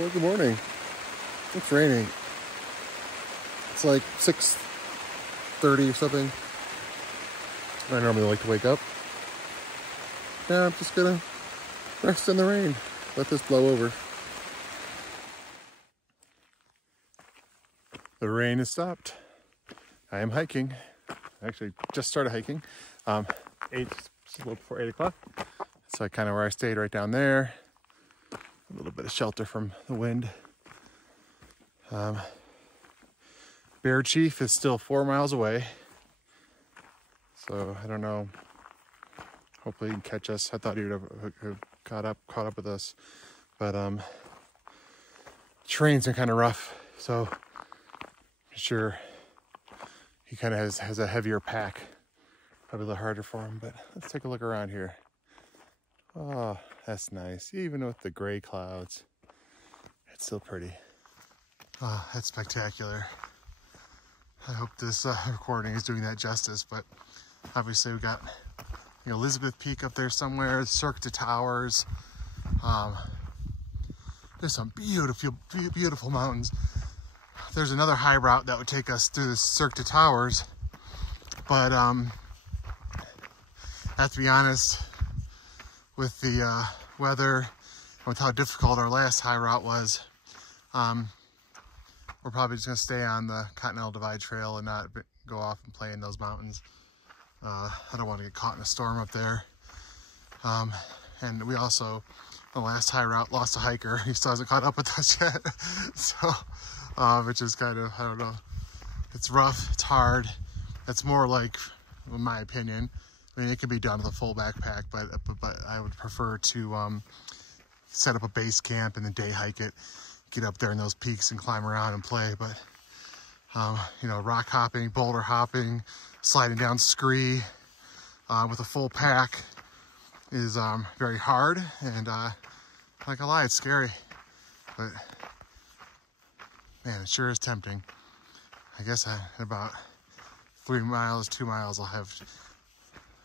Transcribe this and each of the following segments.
Well, good morning. It's raining. It's like 6:30 or something. I normally like to wake up. Now I'm just gonna rest in the rain. Let this blow over. The rain has stopped. I am hiking. I actually just started hiking. Just a little before 8 o'clock. So kind of where I stayed right down there. A little bit of shelter from the wind. Bear Chief is still 4 miles away. So I don't know. Hopefully he can catch us. I thought he would have caught up with us. But terrain's been kind of rough. So I'm sure he kind of has a heavier pack. Probably a little harder for him. But let's take a look around here. Oh, that's nice. Even with the gray clouds, it's still pretty. Oh, that's spectacular. I hope this recording is doing that justice, but obviously we got Elizabeth Peak up there somewhere, Cirque du Towers. There's some beautiful mountains. There's another high route that would take us through the Cirque du Towers, but I have to be honest, with the weather and with how difficult our last high route was, we're probably just gonna stay on the Continental Divide Trail and not go off and play in those mountains. I don't want to get caught in a storm up there. And we also, the last high route, lost a hiker. He still hasn't caught up with us yet. So, which is kind of, I don't know. It's rough, it's hard. It's more like, in my opinion, I mean, it can be done with a full backpack, but I would prefer to set up a base camp and then day hike it, get up there in those peaks and climb around and play. But, rock hopping, boulder hopping, sliding down scree with a full pack is very hard, and not gonna lie, it's scary, but man, it sure is tempting. I guess in about 2 miles, I'll have,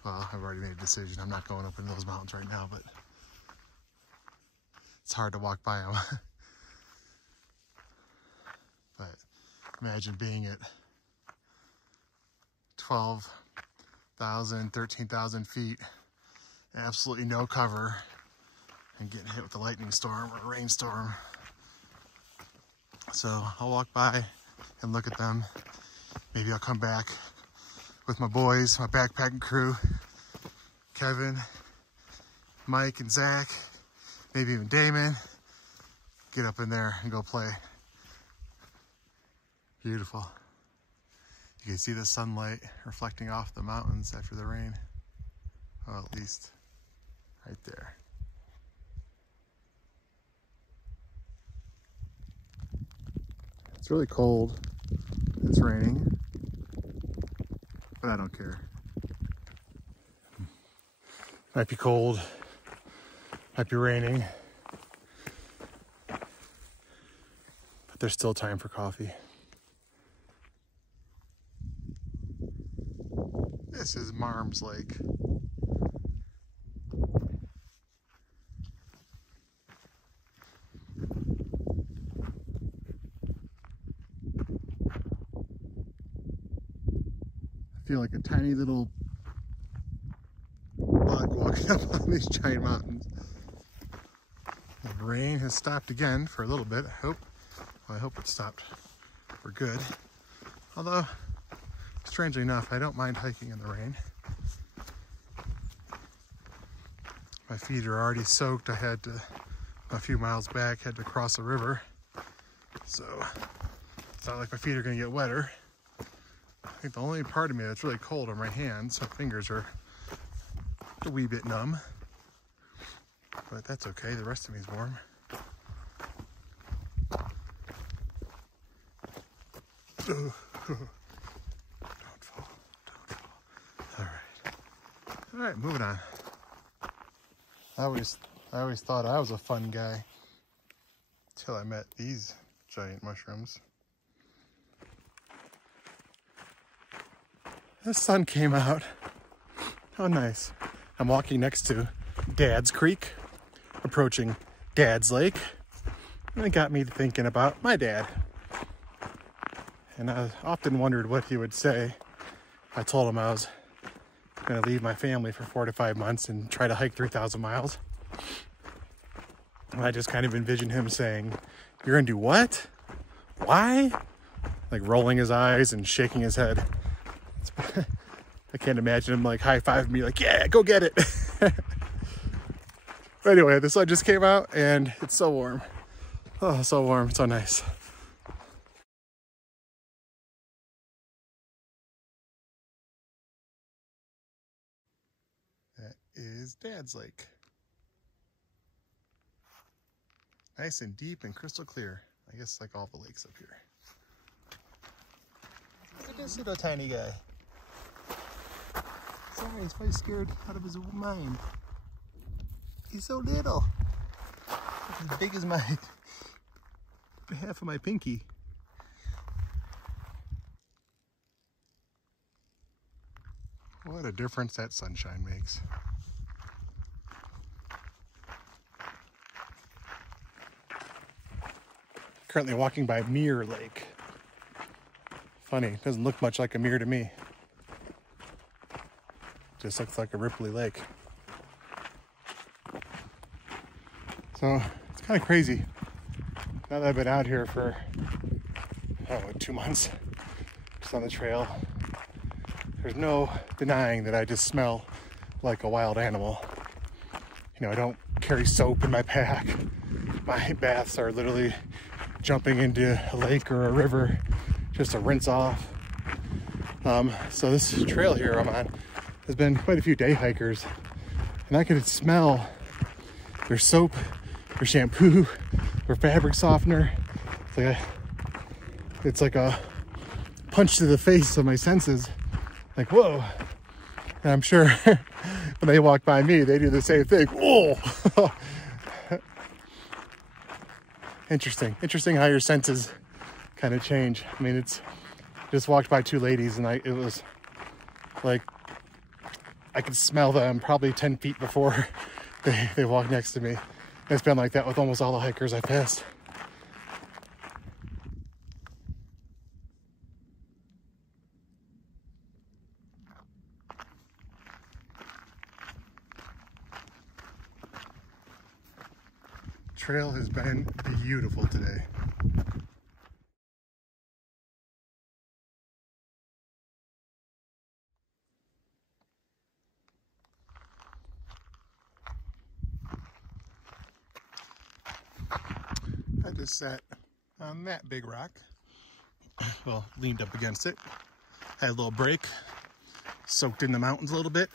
well, I've already made a decision. I'm not going up into those mountains right now, but it's hard to walk by them. But imagine being at 12,000, 13,000 feet, absolutely no cover, and getting hit with a lightning storm or a rainstorm. So I'll walk by and look at them. Maybe I'll come back with my boys, my backpacking crew, Kevin, Mike, and Zach, maybe even Damon. Get up in there and go play. Beautiful. You can see the sunlight reflecting off the mountains after the rain. Well, at least right there. It's really cold. It's raining, but I don't care. Might be cold, might be raining, but there's still time for coffee. This is Marms Lake. I feel like a tiny little bug walking up on these giant mountains. The rain has stopped again for a little bit, I hope. Well, I hope it stopped for good. Although, strangely enough, I don't mind hiking in the rain. My feet are already soaked. I had to, a few miles back, had to cross a river. So, it's not like my feet are gonna get wetter. I think the only part of me that's really cold are my hands. My fingers are a wee bit numb, but that's okay. The rest of me is warm. Don't fall, don't fall. All right, moving on. I always thought I was a fun guy till I met these giant mushrooms. The sun came out. How nice. I'm walking next to Dad's Creek, approaching Dad's Lake. And it got me thinking about my dad. And I often wondered what he would say if I told him I was going to leave my family for 4 to 5 months and try to hike 3,000 miles. And I just kind of envisioned him saying, "You're going to do what? Why?" Like rolling his eyes and shaking his head. I can't imagine him like high-fiving me like, "Yeah, go get it." But anyway, the sun just came out and it's so warm. Oh, so warm, so nice. That is Dad's Lake. Nice and deep and crystal clear. I guess like all the lakes up here. Look at this little tiny guy. Sorry, he's probably scared out of his mind. He's so little. He's as big as my half of my pinky. What a difference that sunshine makes. Currently walking by Mirror Lake. Funny, it doesn't look much like a mirror to me. Just looks like a ripply lake. So it's kind of crazy. Now that I've been out here for 2 months, just on the trail, there's no denying that I just smell like a wild animal. You know, I don't carry soap in my pack. My baths are literally jumping into a lake or a river just to rinse off. So this trail here I'm on, there's been quite a few day hikers, and I could smell their soap, their shampoo, their fabric softener. It's like a punch to the face of my senses. Like, whoa. And I'm sure when they walk by me, they do the same thing. Whoa. Interesting how your senses kind of change. I mean, it's just walked by 2 ladies and it was like I could smell them probably 10 feet before they walked next to me. And it's been like that with almost all the hikers I passed. Trail has been beautiful today. I just sat on that big rock, well, leaned up against it, had a little break, soaked in the mountains a little bit,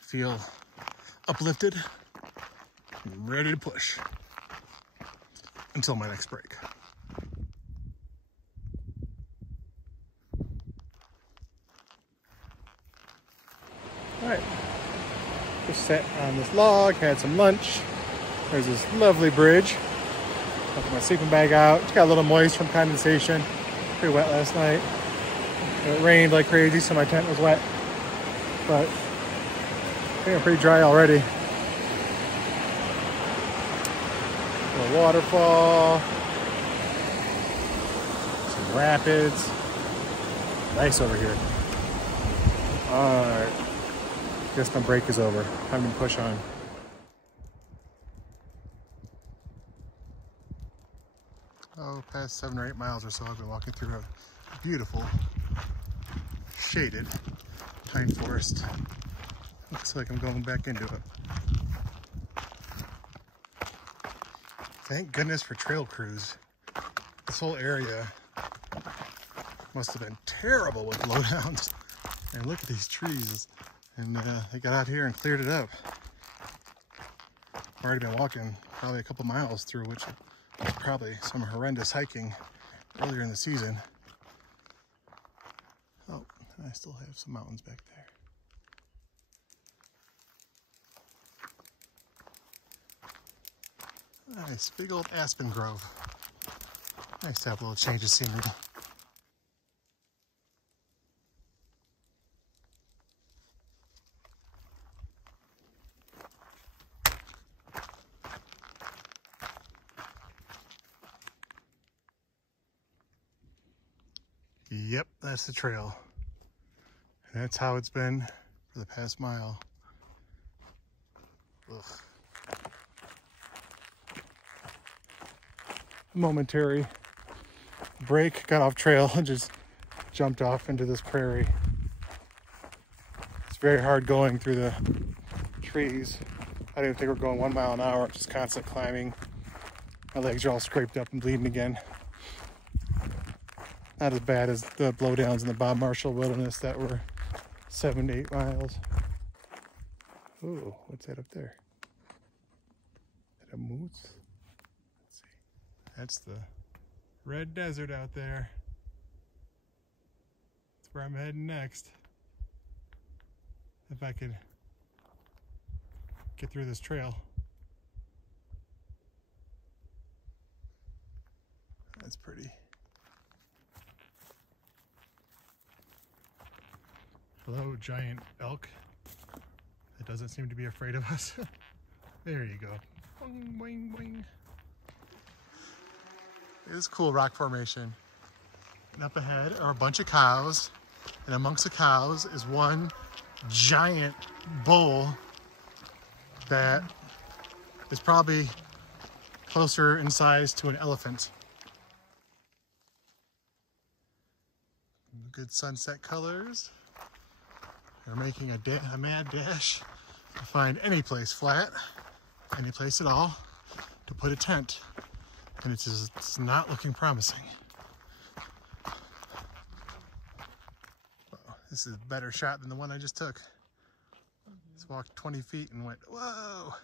feel uplifted, and ready to push until my next break. All right, just sat on this log, had some lunch. There's this lovely bridge. I put my sleeping bag out. It's got a little moist from condensation. Pretty wet last night. It rained like crazy, so my tent was wet. But I think I'm pretty dry already. A little waterfall. Some rapids. Nice over here. Alright. Guess my break is over. Time to push on. Oh, past 7 or 8 miles or so, I've been walking through a beautiful, shaded pine forest. Looks like I'm going back into it. Thank goodness for trail crews. This whole area must have been terrible with blowdowns. And look at these trees. And they got out here and cleared it up. I've already been walking probably a couple miles through, which was probably some horrendous hiking earlier in the season. Oh, I still have some mountains back there. Nice, big old aspen grove. Nice to have a little change of scenery. Yep, that's the trail. And that's how it's been for the past mile. Ugh. Momentary break, got off trail and just jumped off into this prairie. It's very hard going through the trees. I didn't think we're going 1 mile an hour, just constant climbing. My legs are all scraped up and bleeding again. Not as bad as the blowdowns in the Bob Marshall Wilderness that were 7 to 8 miles. Ooh, what's that up there? Is that a moose? Let's see. That's the red desert out there. That's where I'm heading next. If I could get through this trail. That's pretty. Hello, giant elk. That doesn't seem to be afraid of us. There you go. Boing, boing, boing. It is cool rock formation. And up ahead are a bunch of cows, and amongst the cows is one giant bull that is probably closer in size to an elephant. Good sunset colors. They're making a mad dash to find any place flat, any place at all, to put a tent. And it's not looking promising. Uh-oh, this is a better shot than the one I just took. Just walked 20 feet and went, whoa!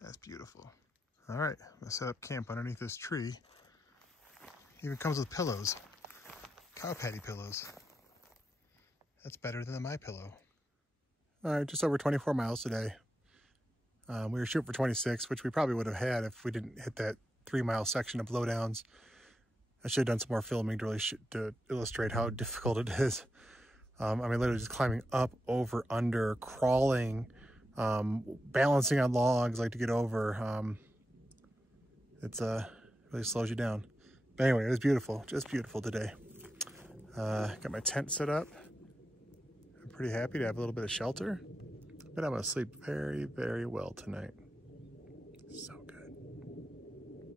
That's beautiful. All right, I'm gonna set up camp underneath this tree. Even comes with pillows. Cow patty pillows. That's better than the My Pillow. All right, just over 24 miles today. We were shooting for 26, which we probably would have had if we didn't hit that 3-mile section of blowdowns. I should have done some more filming to really to illustrate how difficult it is. I mean, literally just climbing up, over, under, crawling, balancing on logs like to get over. It's really slows you down. But anyway, it was beautiful, just beautiful today. Got my tent set up. I'm pretty happy to have a little bit of shelter, but I'm gonna sleep very, very well tonight. So